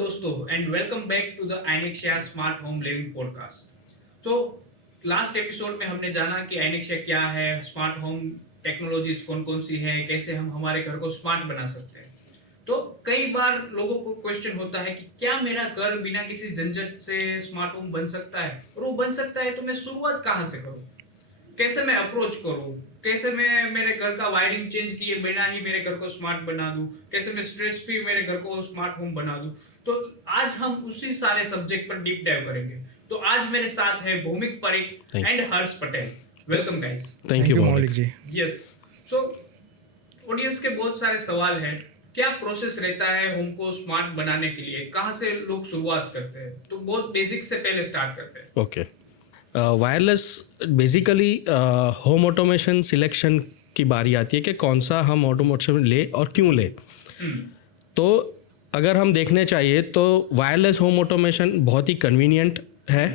दोस्तों and welcome back to the Ainexia smart home living podcast. तो last episode में हमने जाना कि आइनेक्शिया क्या है, स्मार्ट होम टेक्नोलॉजीज कौन कौन सी है, कैसे हम हमारे घर को स्मार्ट बना सकते हैं। तो कई बार लोगों को क्वेश्चन होता है कि क्या मेरा घर बिना किसी झंझट से स्मार्ट होम बन सकता है, और वो बन सकता है तो मैं शुरुआत कहाँ से करूँ, कैसे मैं अप्रोच करूँ, कैसे मैं मेरे घर का वायरिंग चेंज किए बिना ही मेरे घर को स्मार्ट बना दूं, कैसे मैं स्ट्रेस फ्री मेरे घर को स्मार्ट होम बना दूं। तो आज हम उसी सारे सब्जेक्ट पर डीप डाइव करेंगे। तो आज मेरे साथ है Bhaumik Parikh and Harsh Patel. Welcome guys. Thank you Maulik ji. Yes, so audience के बहुत सारे सवाल हैं। क्या प्रोसेस रहता है होम को स्मार्ट बनाने के लिए, कहाँ से लोग शुरुआत करते हैं? तो बहुत बेसिक से पहले स्टार्ट करते हैं। Okay, wireless basically home automation selection की बारी आती है कि कौन सा हम ऑटोमेशन ले और क्यों ले। तो अगर हम देखने चाहिए तो वायरलेस होम ऑटोमेशन बहुत ही कन्वीनियंट है,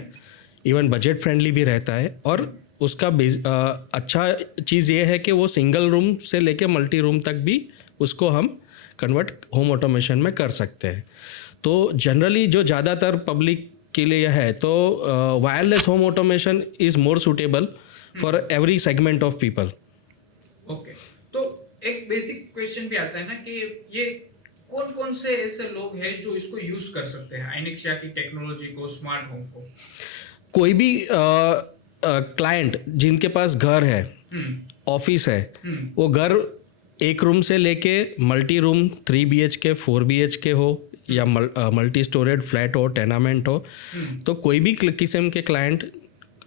इवन बजट फ्रेंडली भी रहता है, और उसका अच्छा चीज़ ये है कि वो सिंगल रूम से लेके मल्टी रूम तक भी उसको हम कन्वर्ट होम ऑटोमेशन में कर सकते हैं। तो जनरली जो ज़्यादातर पब्लिक के लिए है तो wireless home automation is more suitable for every segment of people. Okay, तो एक बेसिक क्वेश्चन भी आता है ना कि ये कौन कौन से ऐसे लोग हैं जो इसको यूज कर सकते हैं, आइनेक्शिया की टेक्नोलॉजी को, स्मार्ट होम को? कोई भी क्लाइंट जिनके पास घर है, ऑफिस है, वो घर एक रूम से लेके मल्टी रूम 3 BHK 4 BHK हो या मल्टी स्टोरेज फ्लैट हो, टेनामेंट हो, तो कोई भी किस्म के क्लाइंट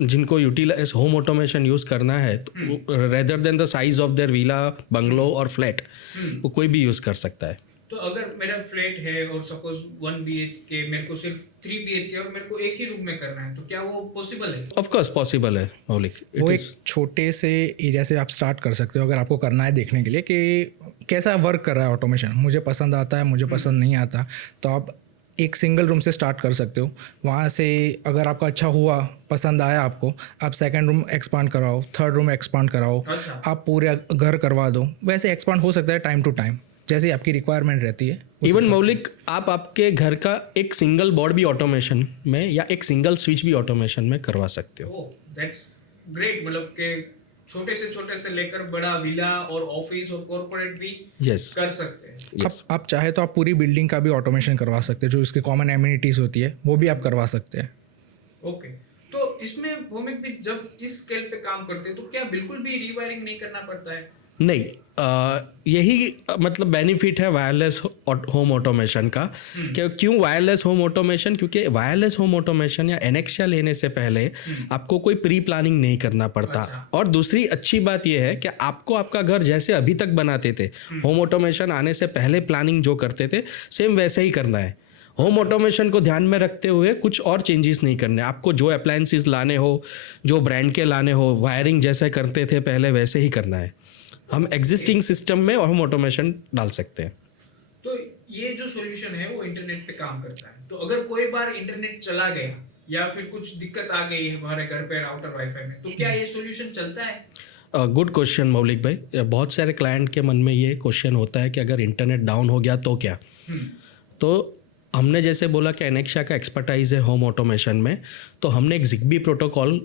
जिनको यूटिलाइज होम ऑटोमेशन यूज़ करना है, rather than the size of their villa, bungalow और फ्लैट, वो कोई भी यूज़ कर सकता है। तो अगर मेरा फ्लैट है और सपोज 1 BHK, मेरे को सिर्फ 3 BHK और मेरे को एक ही रूम में करना है, तो क्या वो पॉसिबल है? ऑफ कोर्स पॉसिबल है मौलिक। वो एक छोटे से एरिया से आप स्टार्ट कर सकते हो अगर आपको करना है, देखने के लिए कि कैसा वर्क कर रहा है ऑटोमेशन। मुझे पसंद आता है, मुझे पसंद नहीं आता, तो आप एक सिंगल रूम से स्टार्ट कर सकते हो। वहाँ से अगर आपका अच्छा हुआ, पसंद आया आपको, आप सेकंड रूम एक्सपांड कराओ, थर्ड रूम एक्सपांड कराओ। अच्छा। आप पूरे घर करवा दो। वैसे एक्सपांड हो सकता है टाइम टू टाइम, जैसे आपकी रिक्वायरमेंट रहती है। इवन मौलिक आप आपके घर का एक सिंगल बोर्ड भी ऑटोमेशन में या एक सिंगल स्विच भी ऑटोमेशन में करवा सकते हो। ओह, दैट्स ग्रेट। मतलब के छोटे से लेकर बड़ा विला और ऑफिस और कॉर्पोरेट भी कर सकते हैं। आप चाहे तो आप पूरी बिल्डिंग का भी ऑटोमेशन करवा सकते हैं, जो इसकी कॉमन एमिनिटीज होती है वो भी आप करवा सकते हैं। ओके, तो इसमें भौमिक भी जब इस स्केल पे काम करते हैं तो क्या बिल्कुल भी रीवायरिंग नहीं करना पड़ता है? नहीं, यही मतलब बेनिफिट है वायरलेस होम ऑटोमेशन का। क्यों वायरलेस होम ऑटोमेशन? क्योंकि वायरलेस होम ऑटोमेशन या एनेक्शिया लेने से पहले आपको कोई प्री प्लानिंग नहीं करना पड़ता। और दूसरी अच्छी बात यह है कि आपको आपका घर जैसे अभी तक बनाते थे, होम ऑटोमेशन आने से पहले प्लानिंग जो करते थे, सेम वैसे ही करना है। होम ऑटोमेशन को ध्यान में रखते हुए कुछ और चेंजेस नहीं करने। आपको जो अप्लायंसेस लाने हो, जो ब्रांड के लाने हो, वायरिंग जैसे करते थे पहले वैसे ही करना है। हम एग्जिस्टिंग सिस्टम में होम ऑटोमेशन डाल सकते हैं। तो ये जो सॉल्यूशन है वो इंटरनेट पे काम करता है। तो अगर कोई बार इंटरनेट चला गया या फिर कुछ दिक्कत आ गई है हमारे घर पे राउटर वाईफाई में, तो क्या ये सॉल्यूशन चलता है? गुड क्वेश्चन मौलिक भाई। बहुत सारे क्लाइंट के मन में ये क्वेश्चन होता है कि अगर इंटरनेट डाउन हो गया तो क्या। तो हमने जैसे बोला कि एनेक्शिया का एक्सपर्टाइज है होम ऑटोमेशन में, तो हमने एक ZigBee प्रोटोकॉल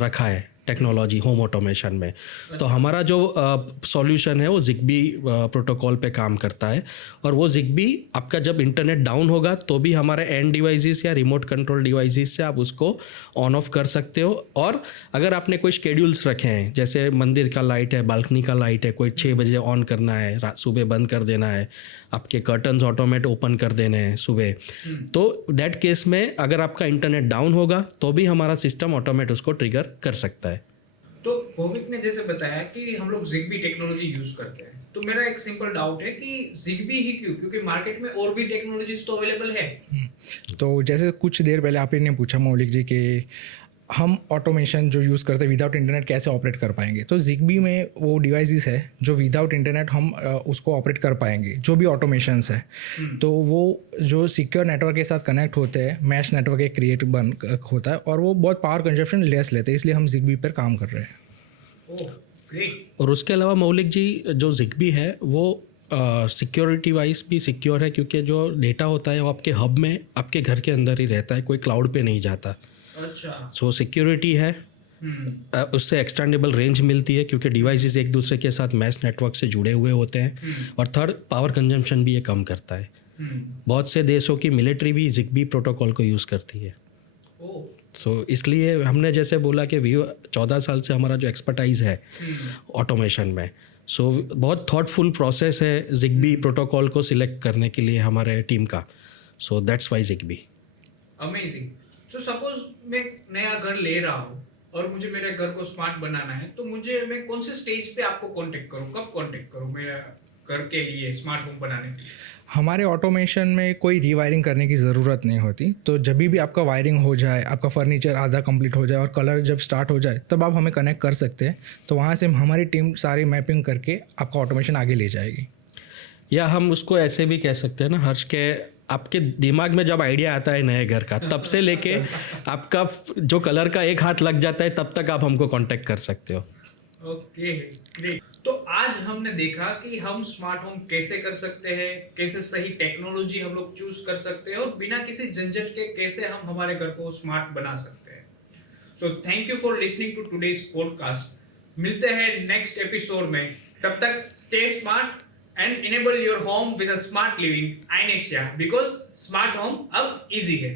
रखा है टेक्नोलॉजी होम ऑटोमेशन में। तो हमारा जो सॉल्यूशन है वो ZigBee प्रोटोकॉल पे काम करता है। और वो ZigBee आपका जब इंटरनेट डाउन होगा तो भी हमारे एंड डिवाइसेस या रिमोट कंट्रोल डिवाइसेस से आप उसको ऑन ऑफ कर सकते हो। और अगर आपने कोई शेड्यूल्स रखे हैं, जैसे मंदिर का लाइट है, बालकनी का लाइट है, कोई 6 बजे ऑन करना है, सुबह बंद कर देना है, आपके कर्टन्स ऑटोमेट ओपन कर देने हैं सुबह, तो दैट केस में अगर आपका इंटरनेट डाउन होगा तो भी हमारा सिस्टम ऑटोमेट उसको ट्रिगर कर सकता है। तो भौमिक ने जैसे बताया कि हम लोग ZigBee टेक्नोलॉजी यूज करते हैं, तो मेरा एक सिंपल डाउट है कि ZigBee ही क्यों? क्योंकि मार्केट में और भी टेक्नोलॉजीज तो अवेलेबल है। तो जैसे कुछ देर पहले आपने पूछा मौलिक जी कि हम ऑटोमेशन जो यूज़ करते हैं विदाउट इंटरनेट कैसे ऑपरेट कर पाएंगे, तो ZigBee में वो डिवाइसेस है जो विदाउट इंटरनेट हम उसको ऑपरेट कर पाएंगे, जो भी ऑटोमेशंस है। तो वो जो सिक्योर नेटवर्क के साथ कनेक्ट होते हैं, मैश नेटवर्क एक क्रिएट होता है, और वो बहुत पावर कंजप्शन लेस लेते हैं, इसलिए हम ZigBee पर काम कर रहे हैं। Oh great. और उसके अलावा मौलिक जी जो ZigBee है वो सिक्योरिटी वाइज भी सिक्योर है, क्योंकि जो डेटा होता है वो आपके हब में आपके घर के अंदर ही रहता है, कोई क्लाउड पे नहीं जाता. अच्छा. सो सिक्योरिटी है. उससे एक्सटेंडेबल रेंज मिलती है क्योंकि डिवाइसेस एक दूसरे के साथ मैश नेटवर्क से जुड़े हुए होते हैं. और थर्ड, पावर कंजम्पशन भी ये कम करता है. बहुत से देशों की मिलिट्री भी ZigBee प्रोटोकॉल को यूज़ करती है. सो इसलिए हमने जैसे बोला कि 14 साल से हमारा जो एक्सपर्टाइज है ऑटोमेशन में, सो बहुत थॉटफुल प्रोसेस है ZigBee प्रोटोकॉल को सिलेक्ट करने के लिए हमारे टीम का. So that's why ZigBee. Amazing. So suppose मैं नया घर ले रहा हूँ और मुझे मेरे घर को स्मार्ट बनाना है, तो मैं कौन से स्टेज पे आपको कांटेक्ट करूँ, कब कांटेक्ट करूँ मेरा घर के लिए स्मार्ट होम बनाने के लिए? हमारे ऑटोमेशन में कोई रीवायरिंग करने की ज़रूरत नहीं होती. तो जब भी आपका वायरिंग हो जाए, आपका फर्नीचर आधा कंप्लीट हो जाए और कलर जब स्टार्ट हो जाए, तब आप हमें कनेक्ट कर सकते हैं. तो वहाँ से हमारी टीम सारी मैपिंग करके आपका ऑटोमेशन आगे ले जाएगी. या हम उसको ऐसे भी कह सकते हैं ना हर्ष के, आपके दिमाग में जब आइडिया आता है नए घर का, तब से लेके आपका जो कलर का एक हाथ लग जाता है तब तक आप हमको कांटेक्ट कर सकते हो. Okay, great. तो आज हमने देखा कि हम स्मार्ट होम कैसे कर सकते हैं, कैसे सही टेक्नोलॉजी हम लोग चूज कर सकते हैं और बिना किसी झंझट के कैसे हम हमारे घर को स्मार्ट बना सकते हैं. So thank you for listening to today's podcast. मिलते हैं नेक्स्ट एपिसोड में. तब तक stay smart and enable your home with a smart living Inexia, because smart home अब easy है.